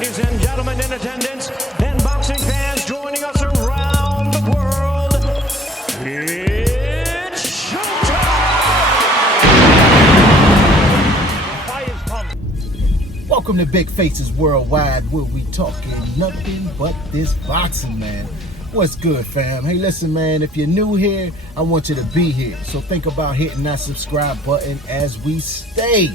Ladies and gentlemen in attendance and boxing fans joining us around the world, it's showtime! Welcome to Big Faces Worldwide, where we talking nothing but this boxing, man. What's good, fam? Hey, listen, man, if you're new here, I want you to be here. So think about hitting that subscribe button as we stay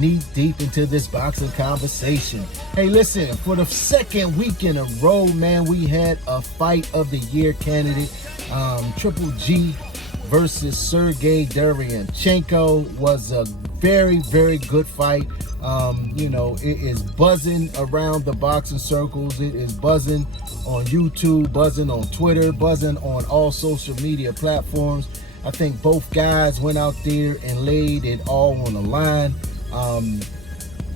knee deep into this boxing conversation. Hey, listen, for the second week in a row, man, we had a fight of the year candidate. Triple G versus Sergey Derevyanchenko was a very, very good fight. You know, it is buzzing around the boxing circles. It is buzzing on YouTube, buzzing on Twitter, buzzing on all social media platforms. I think both guys went out there and laid it all on the line. A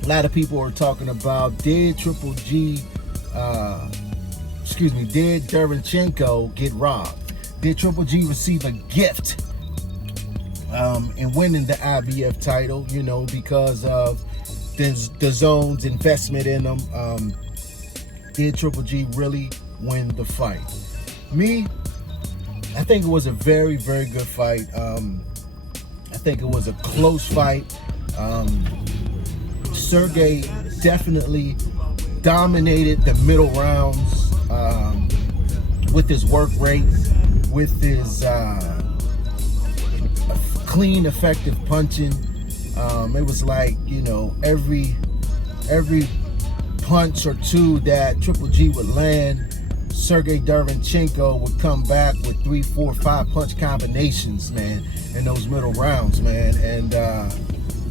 lot of people are talking about, did Derevyanchenko get robbed? Did Triple G receive a gift in winning the IBF title, you know, because of the Zone's investment in them? Did Triple G really win the fight? Me, I think it was a very, very good fight. I think it was a close fight. Sergey definitely dominated the middle rounds with his work rate, with his clean, effective punching. It was like, you know, every punch or two that Triple G would land, Sergey Derevyanchenko would come back with 3, 4, 5 punch combinations, man, in those middle rounds, man. And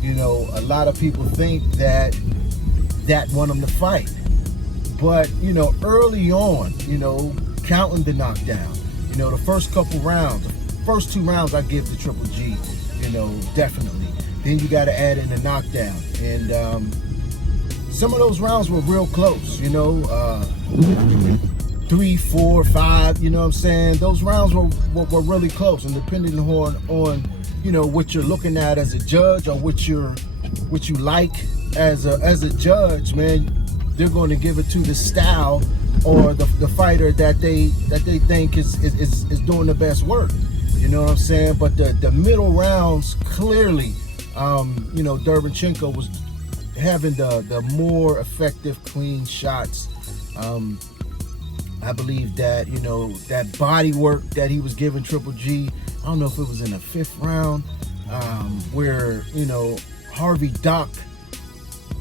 you know, a lot of people think that won him the fight. But, you know, early on, you know, counting the knockdown, you know, the first couple rounds, the first 2 rounds I give to Triple G, you know, definitely. Then you got to add in the knockdown. And some of those rounds were real close, you know, 3, 4, 5, you know what I'm saying? Those rounds were really close. And depending on you know, what you're looking at as a judge, or what you like as a judge, man, they're going to give it to the style or the fighter that they think is doing the best work. You know what I'm saying? But the middle rounds, clearly, you know, Derevyanchenko was having the more effective, clean shots. I believe that, you know, that body work that he was giving Triple G, I don't know if it was in the 5th round, where, you know, Harvey Dock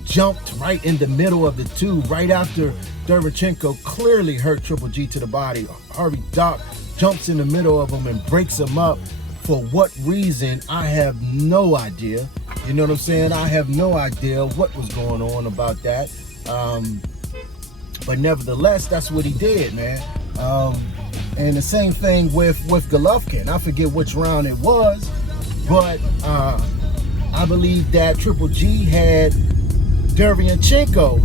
jumped right in the middle of the two, right after Derevyanchenko clearly hurt Triple G to the body. Harvey Dock jumps in the middle of him and breaks him up. For what reason, I have no idea. You know what I'm saying? I have no idea what was going on about that. But nevertheless, that's what he did, man. And the same thing with Golovkin. I forget which round it was, but I believe that Triple G had Derevyanchenko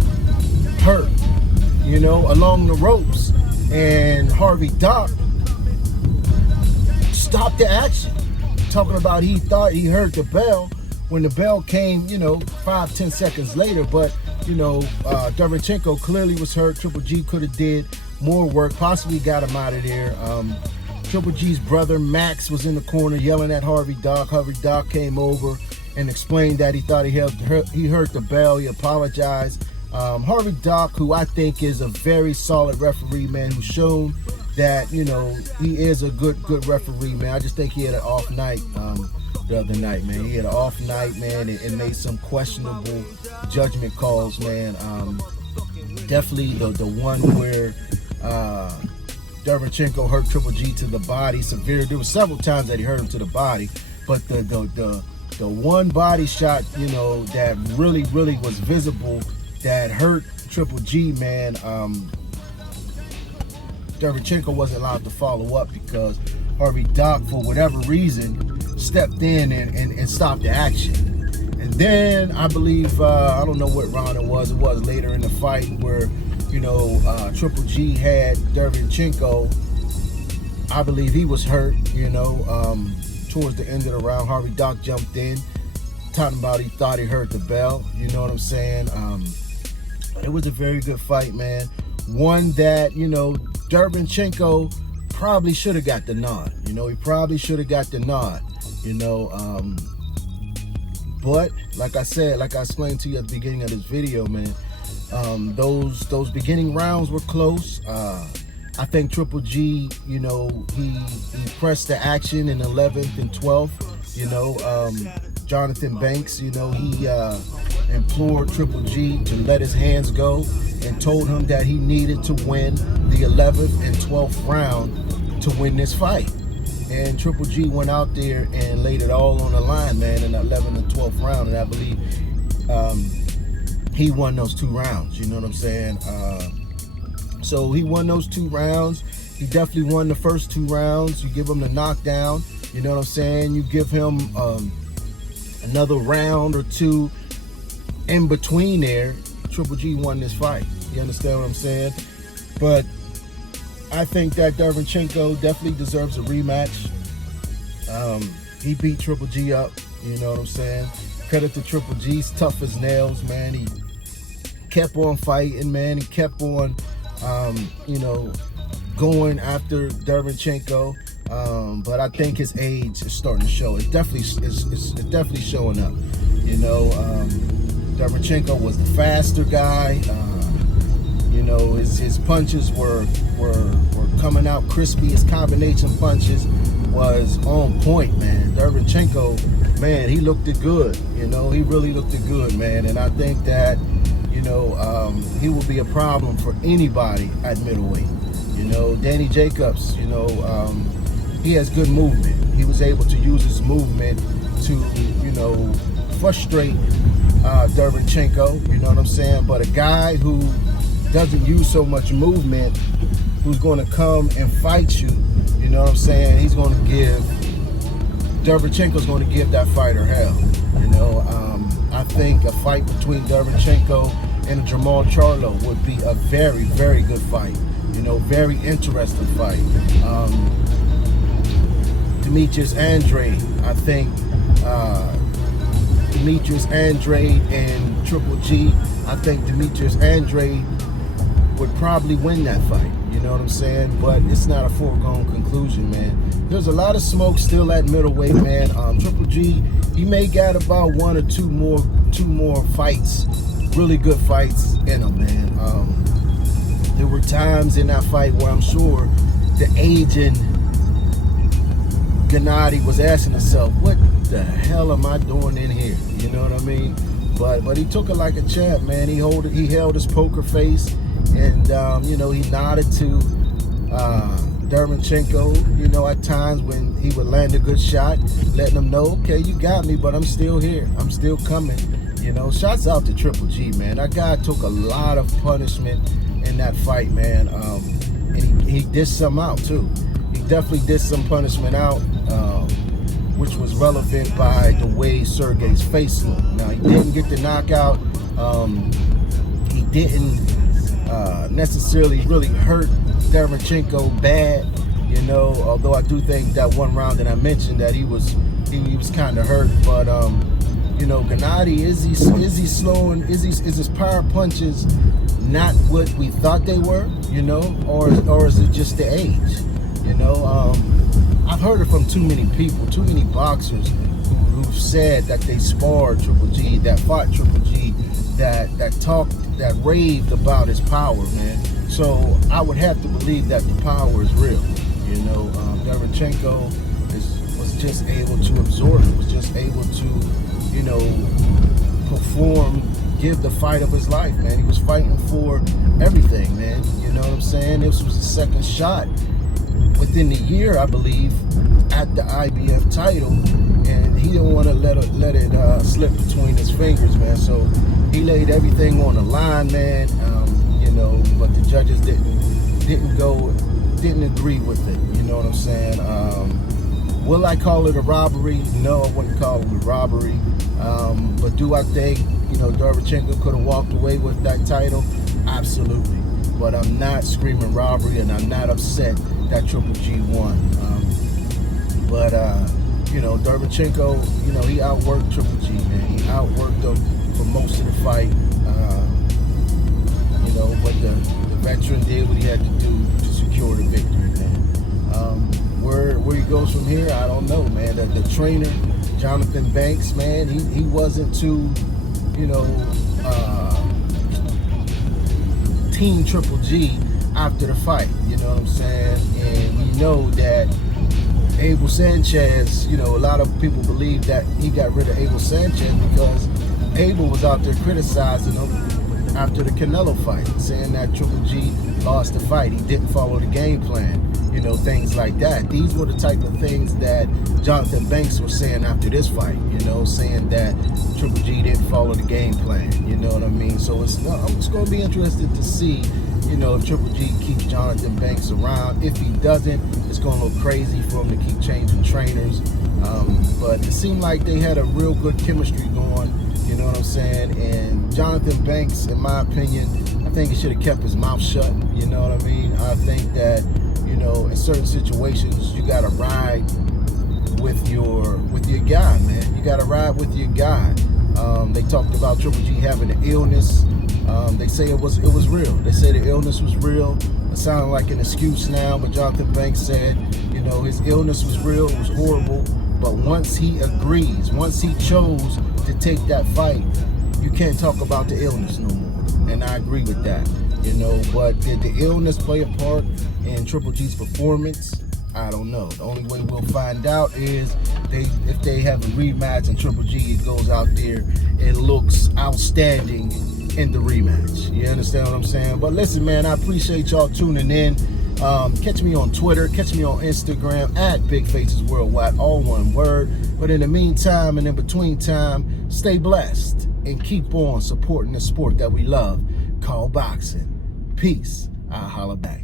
hurt, you know, along the ropes. And Harvey Dock stopped the action, talking about he thought he heard the bell when the bell came, you know, 5-10 seconds later. But, you know, Derevyanchenko clearly was hurt. Triple G could have did more work, possibly got him out of there. Triple G's brother Max was in the corner yelling at Harvey Dock. Harvey Dock came over and explained that he thought he heard the bell. He apologized. Harvey Dock, who I think is a very solid referee, man, who's shown that, you know, he is a good referee, man. I just think he had an off night the other night, man. He had an off night, man, and made some questionable judgment calls, man. Definitely the one where Derevyanchenko hurt Triple G to the body severe. There were several times that he hurt him to the body, but the one body shot, you know, that really was visible that hurt Triple G, man, Derevyanchenko wasn't allowed to follow up because Harvey Dock, for whatever reason, stepped in and stopped the action. And then I believe, I don't know what round it was later in the fight where, you know, Triple G had Derevyanchenko. I believe he was hurt, you know, towards the end of the round. Harvey Dock jumped in, talking about he thought he heard the bell, you know what I'm saying? It was a very good fight, man. One that, you know, Derevyanchenko probably should have got the nod. You know, he probably should have got the nod. You know, but like I said, like I explained to you at the beginning of this video, man, those beginning rounds were close. I think Triple G, you know, he pressed the action in 11th and 12th. You know, Jonathan Banks, you know, he implored Triple G to let his hands go and told him that he needed to win the 11th and 12th round to win this fight. And Triple G went out there and laid it all on the line, man, in the 11th and 12th round. And I believe he won those 2 rounds, you know what I'm saying? So he won those 2 rounds. He definitely won the first 2 rounds. You give him the knockdown, you know what I'm saying? You give him another round or 2 in between there. Triple G won this fight. You understand what I'm saying? But I think that Derevyanchenko definitely deserves a rematch. He beat Triple G up, you know what I'm saying? Credit to Triple G, he's tough as nails, man. He kept on fighting, man. He kept on, you know, going after Derevyanchenko. But I think his age is starting to show. It's definitely showing up. You know, Derevyanchenko was the faster guy. You know, his punches were coming out crispy. His combination punches was on point, man. Derevyanchenko, man, he looked it good. You know, he really looked it good, man. And I think that, you know, he will be a problem for anybody at middleweight. You know, Danny Jacobs, you know, he has good movement. He was able to use his movement to, you know, frustrate Derevyanchenko, you know what I'm saying? But a guy who doesn't use so much movement, who's going to come and fight you, you know what I'm saying? He's going to give, Derevyanchenko's going to give that fighter hell. You know, I think a fight between Derevyanchenko and Jamal Charlo would be a very, very good fight. You know, very interesting fight. Demetrius Andrade, I think Demetrius Andrade and Triple G, I think Demetrius Andrade would probably win that fight, you know what I'm saying? But it's not a foregone conclusion, man. There's a lot of smoke still at middleweight, man. Triple G, he may got about 1 or 2 more fights, really good fights in him, man. There were times in that fight where I'm sure the agent Gennady was asking himself, what the hell am I doing in here? You know what I mean? But he took it like a champ, man. He held his poker face, and you know, he nodded to Derevyanchenko, you know, at times when he would land a good shot, letting him know, okay, you got me, but I'm still here. I'm still coming. You know, shouts out to Triple G, man. That guy took a lot of punishment in that fight, man. And he dished some out too. He definitely dished some punishment out, which was relevant by the way Sergey's face looked. Now, he didn't get the knockout. He didn't necessarily really hurt Derevyanchenko bad, you know, although I do think that one round that I mentioned that he was kind of hurt. But you know, Gennady, is he slowing? Is his power punches not what we thought they were, you know, or is it just the age? You know, I've heard it from too many people, too many boxers who've said that they sparred Triple G, that fought Triple G, that talked, that raved about his power, man. So I would have to believe that the power is real. You know, Derevyanchenko was just able to absorb it, was just able to, you know, perform, give the fight of his life, man. He was fighting for everything, man. You know what I'm saying? This was the second shot within the year, I believe, at the IBF title, and he didn't want to let it slip between his fingers, man. So he laid everything on the line, man. You know, but the judges didn't agree with it. You know what I'm saying? Will I call it a robbery? No, I wouldn't call it a robbery. But do I think, you know, Derevyanchenko could have walked away with that title? Absolutely. But I'm not screaming robbery, and I'm not upset that Triple G won. You know, Derevyanchenko, you know, he outworked Triple G, man. He outworked him for most of the fight. had to do to secure the victory, man. Where he goes from here, I don't know, man. The trainer, Jonathan Banks, man, he wasn't too, Team Triple G after the fight, you know what I'm saying? And we know that Abel Sanchez, a lot of people believe that he got rid of Abel Sanchez because Abel was out there criticizing him after the Canelo fight, saying that Triple G lost the fight. He didn't follow the game plan, things like that. These were the type of things that Jonathan Banks was saying after this fight, saying that Triple G didn't follow the game plan, you know what I mean? So I'm just going to be interested to see, if Triple G keeps Jonathan Banks around. If he doesn't, it's going to look crazy for him to keep changing trainers. But it seemed like they had a real good chemistry going, you know what I'm saying? And Jonathan Banks, in my opinion, I think he should have kept his mouth shut, you know what I mean? I think that, in certain situations, you got to ride with your guy, man. You got to ride with your guy. They talked about Triple G having an illness. They say it was real. They say the illness was real. It sounded like an excuse now, but Jonathan Banks said, his illness was real, it was horrible. But once he agrees, once he chose to take that fight, you can't talk about the illness no more. And I agree with that, But did the illness play a part in Triple G's performance? I don't know. The only way we'll find out is if they have a rematch and Triple G goes out there and looks outstanding in the rematch. You understand what I'm saying? But listen, man, I appreciate y'all tuning in. Catch me on Twitter, catch me on Instagram at Big Faces Worldwide, all one word. But in the meantime and in between time, stay blessed and keep on supporting the sport that we love called boxing. Peace. I'll holla back.